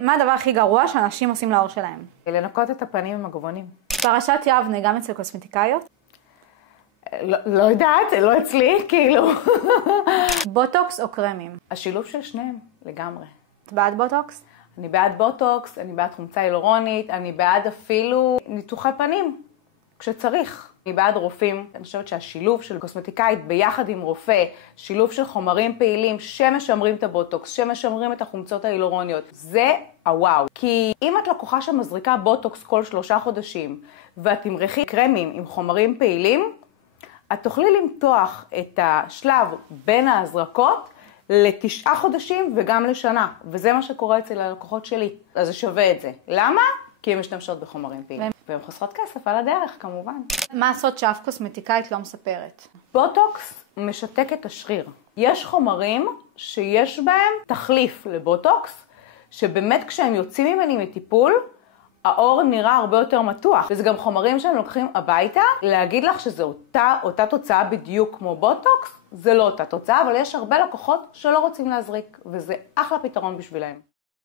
מה הדבר הכי גרוע שאנשים עושים לעור שלהם? לנקות את הפנים עם הגבעונים. פרשת יבנה גם אצל קוסמטיקאיות? לא יודעת, לא אצלי, כאילו. בוטוקס או קרמים? השילוב של שניהם, לגמרי. את בעד בוטוקס? אני בעד בוטוקס, אני בעד חומצה הילורונית, אני בעד אפילו ניתוחי פנים, כשצריך. אני בעד רופאים. אני חושבת שהשילוב של קוסמטיקאית ביחד עם רופא, שילוב של חומרים פעילים שמשמרים את הבוטוקס, שמשמרים את החומצות ההילורוניות, זה הוואו. כי אם את לקוחה שמזריקה בוטוקס כל 3 חודשים, ואת תמרחי קרמים עם חומרים פעילים, את תוכלי למתוח את השלב בין ההזרקות ל9 חודשים וגם לשנה. וזה מה שקורה אצל הלקוחות שלי. אז זה שווה את זה. למה? כי הן משתמשות בחומרים פעילים. והן חוסכות כסף על הדרך, כמובן. מה הסוד שאף קוסמטיקאית לא מספרת? בוטוקס משתק את השריר. יש חומרים שיש בהם תחליף לבוטוקס, שבאמת כשהם יוצאים ממני מטיפול, העור נראה הרבה יותר מתוח. וזה גם חומרים שהם לוקחים הביתה. להגיד לך שזו אותה תוצאה בדיוק כמו בוטוקס, זה לא אותה תוצאה, אבל יש הרבה לקוחות שלא רוצים להזריק, וזה אחלה פתרון בשבילהם.